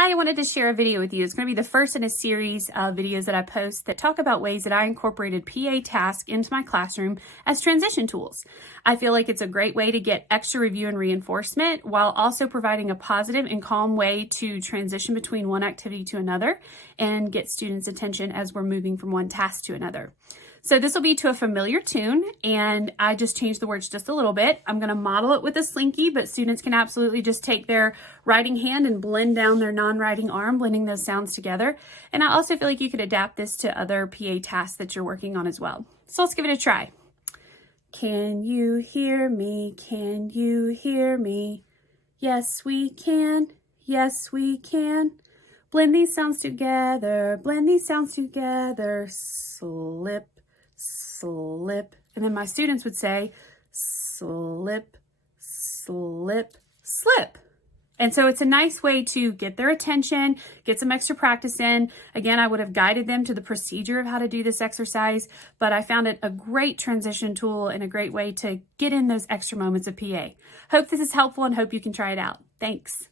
Hi, I wanted to share a video with you. It's going to be the first in a series of videos that I post that talk about ways that I incorporated PA tasks into my classroom as transition tools. I feel like it's a great way to get extra review and reinforcement while also providing a positive and calm way to transition between one activity to another and get students' attention as we're moving from one task to another. So this will be to a familiar tune, and I just changed the words just a little bit. I'm going to model it with a slinky, but students can absolutely just take their writing hand and blend down their non-writing arm, blending those sounds together. And I also feel like you could adapt this to other PA tasks that you're working on as well. So let's give it a try. Can you hear me? Can you hear me? Yes, we can. Yes, we can. Blend these sounds together. Blend these sounds together. Slip. Slip. And then my students would say, slip, slip, slip. And so it's a nice way to get their attention, get some extra practice in. Again, I would have guided them to the procedure of how to do this exercise, but I found it a great transition tool and a great way to get in those extra moments of PA. Hope this is helpful and hope you can try it out. Thanks.